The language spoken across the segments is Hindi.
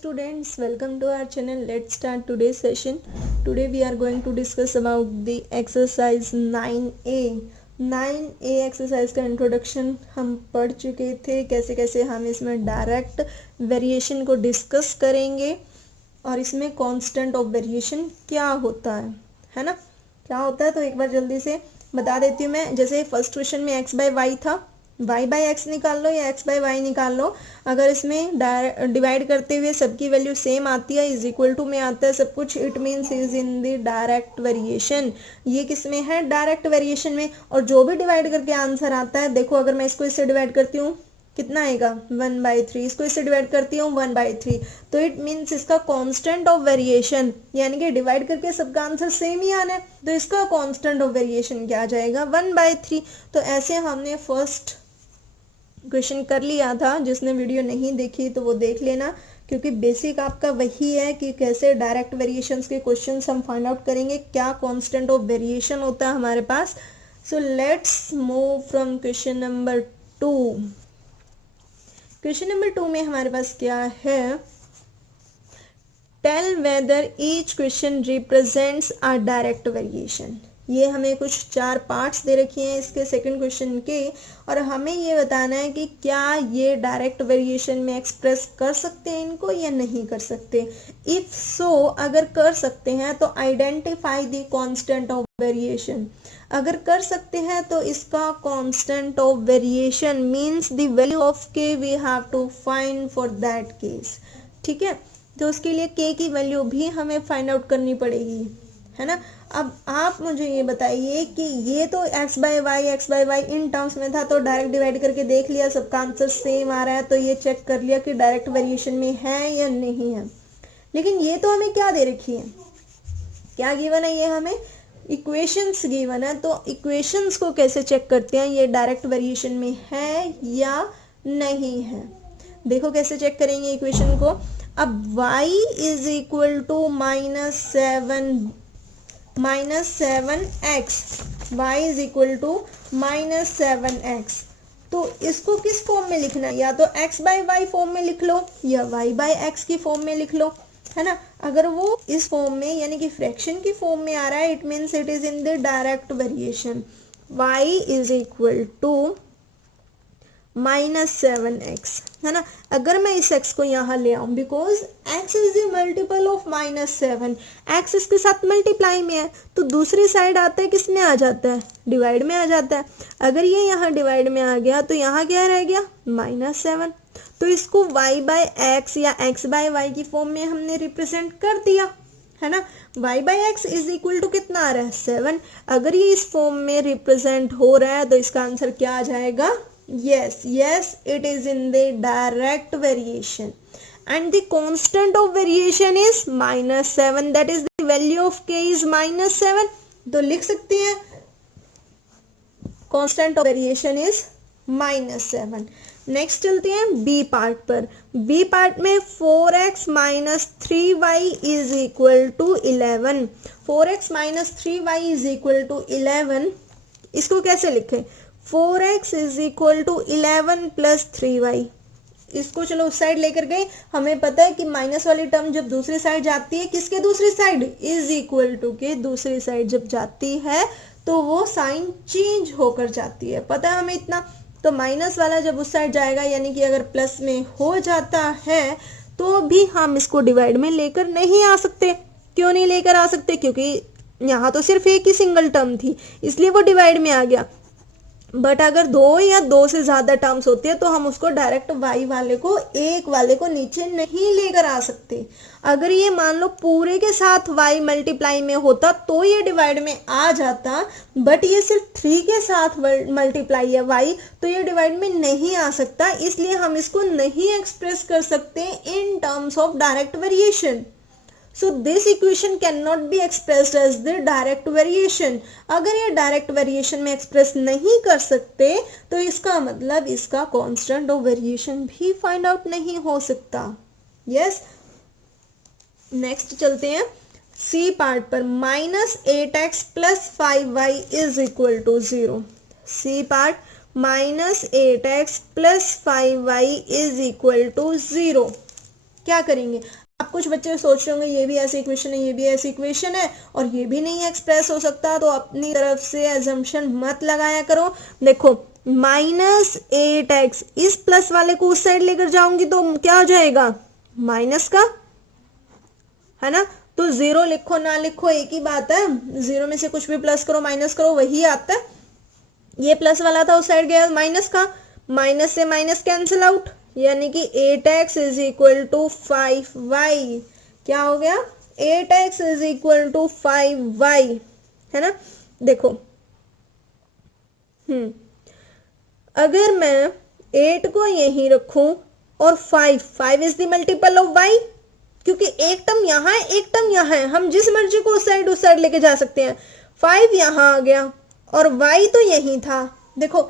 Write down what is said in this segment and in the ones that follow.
students, welcome to our channel. Let's start today's session. Today we are going to discuss about the exercise 9A. 9A exercise का इंट्रोडक्शन हम पढ़ चुके थे, कैसे कैसे हम इसमें डायरेक्ट वेरिएशन को डिस्कस करेंगे और इसमें कांस्टेंट ऑफ वेरिएशन क्या होता है ना, क्या होता है। तो एक बार जल्दी से बता देती हूँ मैं। जैसे फर्स्ट क्वेश्चन में x बाय वाई था, y बाय एक्स निकाल लो या x बाय वाई निकाल लो। अगर इसमें डिवाइड करते हुए सबकी वैल्यू सेम आती है, इज इक्वल टू में आता है सब कुछ, it means is in the direct variation. ये किस में है? डायरेक्ट वेरिएशन में। और जो भी डिवाइड करके आंसर आता है, देखो अगर मैं इसको इससे डिवाइड करती हूँ कितना आएगा 1/3, इसको इससे डिवाइड करती हूँ 1/3, तो इट मीन्स इसका कांस्टेंट ऑफ वेरिएशन, यानी कि डिवाइड करके सबका आंसर सेम ही आना है, तो इसका कांस्टेंट ऑफ वेरिएशन क्या आ जाएगा 1/3। तो ऐसे हमने फर्स्ट क्वेश्चन कर लिया था। जिसने वीडियो नहीं देखी तो वो देख लेना, क्योंकि बेसिक आपका वही है कि कैसे डायरेक्ट वेरिएशंस के क्वेश्चंस हम फाइंड आउट करेंगे, क्या कांस्टेंट ऑफ वेरिएशन होता है हमारे पास। So let's move from question number 2। Question number 2 में हमारे पास क्या है? Tell whether each question represents a direct variation. ये हमें कुछ 4 पार्ट्स दे रखी हैं इसके सेकंड क्वेश्चन के, और हमें ये बताना है कि क्या ये डायरेक्ट वेरिएशन में एक्सप्रेस कर सकते हैं इनको या नहीं कर सकते। इफ सो, अगर कर सकते हैं तो identify the constant of variation. अगर कर सकते हैं तो इसका constant of variation means the value of K we have to find for that case. ठीक है, तो उसके लिए के की वैल्यू भी हमें फाइंड आउट करनी पड़ेगी, है ना। अब आप मुझे ये बताइए कि ये तो x by y in terms में था, तो डायरेक्ट डिवाइड करके देख लिया, सबका आंसर सेम आ रहा है, तो ये चेक कर लिया कि डायरेक्ट वेरिएशन में है या नहीं है। लेकिन ये तो हमें क्या दे रखी है, क्या गिवन है? ये हमें इक्वेशंस गिवन है। तो इक्वेशंस को कैसे चेक करते हैं ये डायरेक्ट वेरिएशन में है या नहीं है। देखो कैसे चेक करेंगे इक्वेशन को। अब y is equal to -7x, y is equal to -7x। तो इसको किस फॉर्म में लिखना है? या तो x बाय वाई फॉर्म में लिख लो या y बाय एक्स की फॉर्म में लिख लो, है ना। अगर वो इस फॉर्म में यानी कि फ्रैक्शन की फॉर्म में आ रहा है, it means it is in the direct variation. y is equal to -7x, है ना। अगर मैं इस x को यहाँ ले आऊं, because x is the multiple of -7, x इसके साथ मल्टीप्लाई में है, तो दूसरी साइड आता है किस में आ जाता है? डिवाइड में आ जाता है। अगर ये यहाँ डिवाइड में आ गया तो यहाँ क्या रह गया? -7। तो इसको y बाय एक्स या x बाय वाई की फॉर्म में हमने रिप्रेजेंट कर दिया, है ना। y by x is equal to कितना आ रहा है? 7। अगर ये इस फॉर्म में रिप्रेजेंट हो रहा है तो इसका आंसर क्या आ जाएगा? Yes, it is in the direct variation, and the constant of variation is -7. That is the value of k is -7. तो लिख सकते हैं constant of variation is -7. Next चलते हैं बी पार्ट पर। बी पार्ट में 4x - 3y is equal to 11। 4x - 3y is equal to 11। इसको कैसे लिखें? 4x is equal to 11 plus 3y। इसको चलो उस साइड लेकर गए। हमें पता है कि माइनस वाली टर्म जब दूसरी साइड जाती है, किसके दूसरी साइड? इज इक्वल टू के दूसरी साइड जब जाती है तो वो साइन चेंज होकर जाती है, पता है हमें इतना। तो माइनस वाला जब उस साइड जाएगा, यानी कि अगर प्लस में हो जाता है तो भी हम इसको डिवाइड में लेकर नहीं आ सकते। क्यों नहीं लेकर आ सकते? क्योंकि यहाँ तो सिर्फ एक ही सिंगल टर्म थी, इसलिए वो डिवाइड में आ गया। बट अगर 2 या 2 से ज्यादा टर्म्स होती है तो हम उसको डायरेक्ट y वाले को, एक वाले को नीचे नहीं लेकर आ सकते। अगर ये मान लो पूरे के साथ y मल्टीप्लाई में होता तो ये डिवाइड में आ जाता, बट ये सिर्फ 3 के साथ मल्टीप्लाई है y, तो ये डिवाइड में नहीं आ सकता। इसलिए हम इसको नहीं एक्सप्रेस कर सकते in terms of direct variation. So this equation cannot be expressed as the direct variation. अगर ये डायरेक्ट वेरिएशन में एक्सप्रेस नहीं कर सकते तो इसका मतलब इसका कांस्टेंट ऑफ वेरिएशन भी फाइंड आउट नहीं हो सकता। यस, नेक्स्ट चलते हैं सी पार्ट पर। -8x + 5y is equal to 0। C part -8x + 5y is equal to 0। क्या करेंगे? आप कुछ बच्चे सोच रहे होंगे ये भी ऐसी इक्वेशन है, ये भी ऐसी इक्वेशन है और ये भी नहीं एक्सप्रेस हो सकता, तो अपनी तरफ से एजम्पशन मत लगाया करो। देखो -8x, इस प्लस वाले को उस साइड लेकर जाऊंगी तो क्या हो जाएगा? माइनस का, है ना? तो 0 लिखो ना लिखो एक ही बात है, 0 में से कुछ भी प्लस करो माइनस करो वही आता है। ये प्लस वाला था उस साइड गया माइनस का, माइनस से माइनस कैंसिल आउट, यानी कि 8x is equal to 5y। क्या हो गया? 8x is equal to 5y, है ना? देखो अगर मैं 8 को यहीं रखूं और 5 is the multiple of y, क्योंकि एक टर्म यहाँ है एक टर्म यहाँ है, हम जिस मर्जी को उस साइड लेके जा सकते हैं। 5 यहाँ आ गया और y तो यहीं था। देखो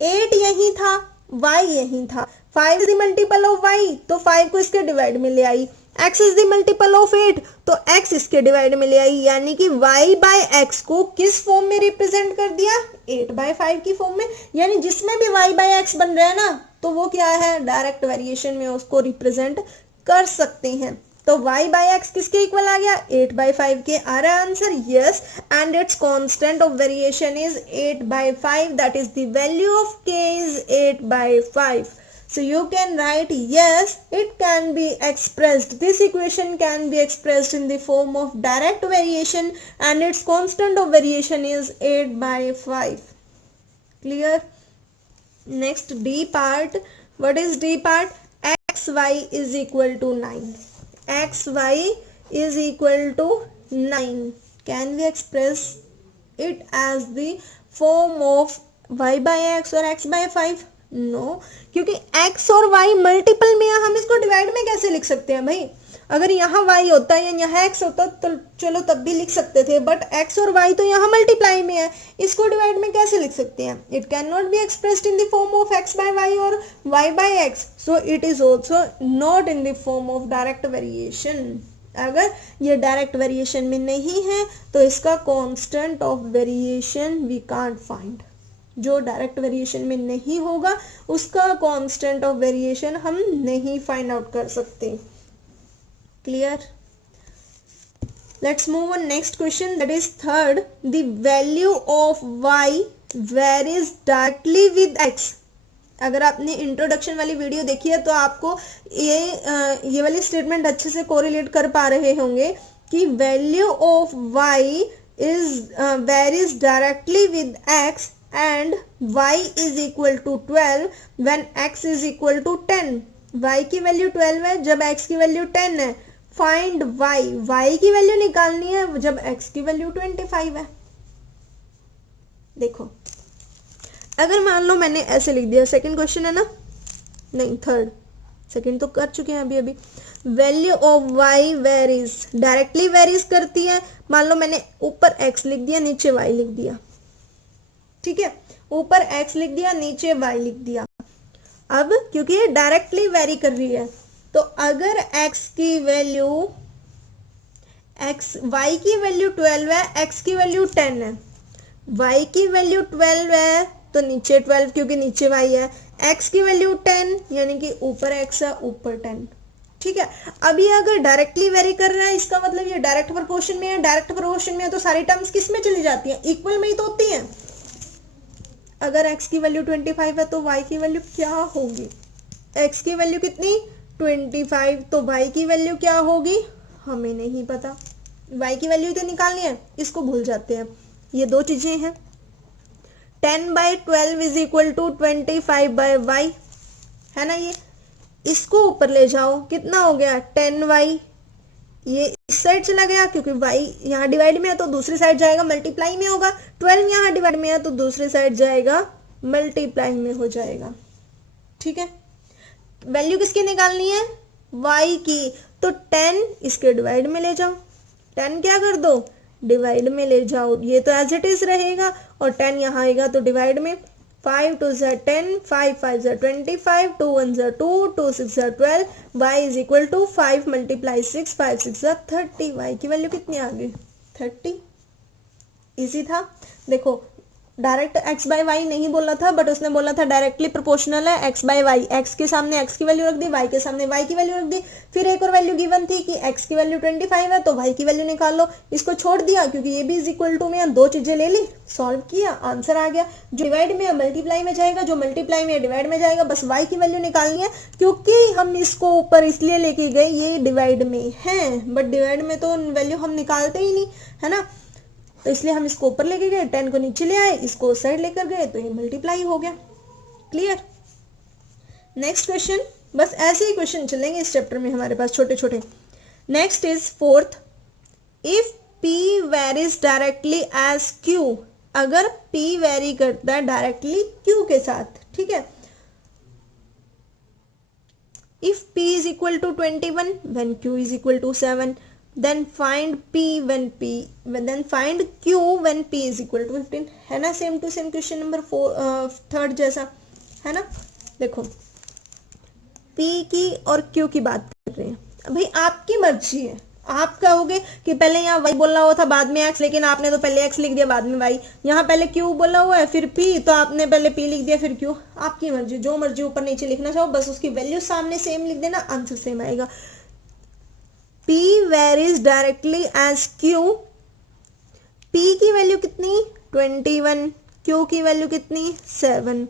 8 यहीं था, y यहीं था, 5 is the multiple of y, तो 5 को इसके डिवाइड में ले आई। x is the multiple of 8, तो x इसके डिवाइड में ले आई, यानी कि y बाय x को किस फॉर्म में रिप्रेजेंट कर दिया? 8/5 की फॉर्म में। यानी जिसमें भी y बाय x बन रहा है ना, तो वो क्या है? डायरेक्ट वेरिएशन में उसको रिप्रेजेंट कर सकते हैं। तो y बाय x किसके इक्वल आ गया? 8/5 के। आ रहा है answer? Yes. And it's constant of variation is 8/5, that is the value of k is 8/5. So you can write yes, it can be expressed. This equation can be expressed in the form of direct variation and its constant of variation is 8/5. Clear? Next D part. What is D part? xy is equal to 9. xy is equal to 9. Can we express it as the form of y by x or x by 5? No क्योंकि x और y मल्टीपल में है, हम इसको डिवाइड में कैसे लिख सकते हैं भाई? अगर यहाँ y होता है या यहाँ x होता तो चलो तब भी लिख सकते थे, बट x और y तो यहाँ मल्टीप्लाई में है, इसको डिवाइड में कैसे लिख सकते हैं? It can not be expressed in the form of x by y और y by x, so it is also not in the form of direct variation. अगर ये डायरेक्ट वेरिएशन में नहीं है तो इसका constant of variation we can't find. जो डायरेक्ट वेरिएशन में नहीं होगा उसका कांस्टेंट ऑफ वेरिएशन हम नहीं फाइंड आउट कर सकते। Clear? Let's move on next question, that is third. The value of y varies directly with x। अगर आपने इंट्रोडक्शन वाली वीडियो देखी है तो आपको ये वाली स्टेटमेंट अच्छे से कोरिलेट कर पा रहे होंगे कि value of y is varies directly with x and y is equal to 12 when x is equal to 10. y की वैल्यू 12 है जब x की वैल्यू 10 है। फाइंड y की वैल्यू निकालनी है जब x की वैल्यू 25 है। देखो अगर मान लो मैंने ऐसे लिख दिया, सेकंड क्वेश्चन है ना, नहीं थर्ड, सेकंड तो कर चुके हैं अभी। Value of y varies, directly varies करती है। मान लो मैंने ऊपर x लिख दिया नीचे y लिख दिया, ठीक है, ऊपर x लिख दिया नीचे y लिख दिया। अब क्योंकि ये डायरेक्टली वेरी कर रही है तो अगर y की वैल्यू 12 है, x की वैल्यू 10 है, y की वैल्यू 12 है तो नीचे 12 क्योंकि नीचे y है, x की वैल्यू 10 यानी कि ऊपर x है ऊपर 10। ठीक है, अब ये अगर डायरेक्टली वेरी कर रहा है इसका मतलब ये डायरेक्ट प्रोपोर्शन में है। डायरेक्ट प्रोपोर्शन में है तो सारी टर्म्स किस में चली जाती हैं? इक्वल में ही तो होती हैं। अगर x की वैल्यू 25 है तो y की वैल्यू क्या होगी? x की वैल्यू कितनी? 25, तो y की वैल्यू क्या होगी? हमें नहीं पता। y की वैल्यू तो निकालनी है, इसको भूल जाते हैं। ये दो चीजें हैं। 10/12 इज इक्वल टू 25/y है ना, ये इसको ऊपर ले जाओ, कितना हो गया? 10y। ये इस साइड चला गया क्योंकि y यहाँ डिवाइड में है तो दूसरी साइड जाएगा, मल्टीप्लाई में होगा। 12 यहाँ डिवाइड में है तो दूसरी साइड जाएगा, मल्टीप्लाई में हो जाएगा। ठीक है, वैल्यू किसकी निकालनी है? y की। तो 10 इसके डिवाइड में ले जाओ, 10 क्या कर दो? डिवाइड में ले जाओ। ये तो एज इट इज रहेगा और 10 यहाँ आएगा तो डिवाइड में। 5 2 ज़ा 10, 5 5 ज़ा 25, 2 1 ज़ा 2, 2 6 ज़ा 12, y is equal to 5 multiply 6, 5 6 ज़ा 30। y की वैल्यू कितनी आ गई? 30। इजी था। देखो डायरेक्ट x बाय वाई नहीं बोला था, बट उसने बोला था डायरेक्टली प्रोपोर्शनल है x बाय वाई। x के सामने x की वैल्यू रख दी, y के सामने y की वैल्यू रख दी। फिर एक और वैल्यू गिवन थी कि x की वैल्यू 25 है तो y की वैल्यू निकाल लो। इसको छोड़ दिया क्योंकि ये भी इज इक्वल टू में, दो चीजें ले ली, सॉल्व किया, आंसर आ गया। जो डिवाइड में मल्टीप्लाई में जाएगा, जो मल्टीप्लाई में डिवाइड में जाएगा, बस y की वैल्यू निकालनी है। क्योंकि हम इसको ऊपर इसलिए लेके गए, ये डिवाइड में है, बट डिवाइड में तो वैल्यू हम निकालते ही नहीं है ना, तो इसलिए हम इसको ऊपर लेके गए, 10 को नीचे ले आए, इसको उस साइड लेकर गए, तो ये मल्टीप्लाई हो गया। क्लियर। नेक्स्ट क्वेश्चन, बस ऐसे ही क्वेश्चन चलेंगे इस चैप्टर में हमारे पास छोटे छोटे। Next is fourth, if p varies directly as q, अगर p वेरी करता है डायरेक्टली q के साथ, ठीक है। If p is equal to 21 when q is equal to 7, then find q when p is equal to 15, है ना। Same to same question number 3 जैसा है ना। देखो p की और q की बात कर रहे हैं भाई, आपकी मर्जी है, आप कहोगे कि पहले यहाँ y बोलना हुआ था बाद में x, लेकिन आपने तो पहले x लिख दिया बाद में y। यहाँ पहले q बोला हुआ है फिर p, तो आपने पहले p लिख दिया फिर q। आपकी मर्जी, जो मर्जी ऊपर नीचे लिखना चाहो, बस उसकी वैल्यू सामने सेम लिख देना, आंसर सेम आएगा। p varies directly as q, p की वैल्यू कितनी 21, q की वैल्यू कितनी 7।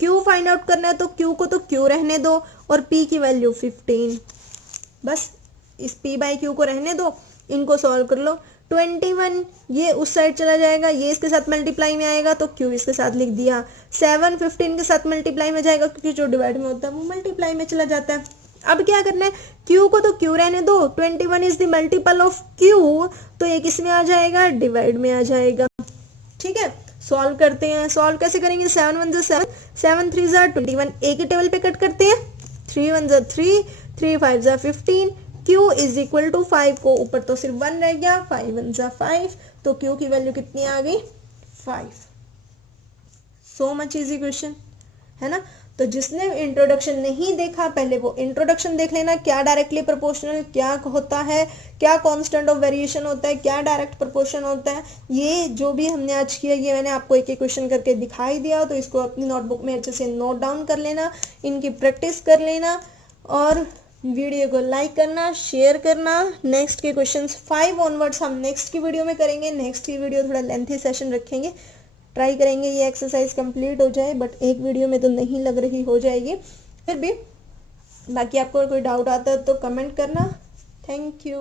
q फाइंड आउट करना है तो q को तो q रहने दो और p की वैल्यू 15, बस इस p बाई q को रहने दो, इनको सॉल्व कर लो। 21 ये उस साइड चला जाएगा, ये इसके साथ मल्टीप्लाई में आएगा तो q इसके साथ लिख दिया। 7 15 के साथ मल्टीप्लाई में जाएगा क्योंकि जो डिवाइड में होता है वो मल्टीप्लाई में चला जाता है। अब क्या करना है, q को तो q रहने दो, 21 is the multiple of q, तो ये किस में आ जाएगा, डिवाइड में आ जाएगा। ठीक है, सॉल्व करते हैं। सॉल्व कैसे करेंगे, 7 1 7, 7 3 21, एक ही टेबल पे कट करते हैं, 3 1 3, 3 5 15, q इज इक्वल टू 5 को ऊपर तो सिर्फ 1 रह गया, 5 1 5, तो q की वैल्यू कितनी आ गई 5। सो मच इजी क्वेश्चन है ना। तो जिसने इंट्रोडक्शन नहीं देखा पहले वो इंट्रोडक्शन देख लेना, क्या डायरेक्टली प्रोपोर्शनल क्या होता है, क्या कांस्टेंट ऑफ वेरिएशन होता है, क्या डायरेक्ट प्रोपोर्शन होता है। ये जो भी हमने आज किया ये मैंने आपको एक एक क्वेश्चन करके दिखाई दिया, तो इसको अपनी नोटबुक में अच्छे से नोट डाउन कर लेना, इनकी प्रैक्टिस कर लेना और वीडियो को लाइक करना, शेयर करना। नेक्स्ट के क्वेश्चंस 5 ऑनवर्ड्स हम नेक्स्ट की वीडियो में करेंगे। नेक्स्ट की वीडियो थोड़ा लेंथी सेशन रखेंगे, ट्राई करेंगे ये एक्सरसाइज कंप्लीट हो जाए, बट एक वीडियो में तो नहीं लग रही हो जाएगी फिर भी। बाकी आपको कोई डाउट आता है तो कमेंट करना। Thank you.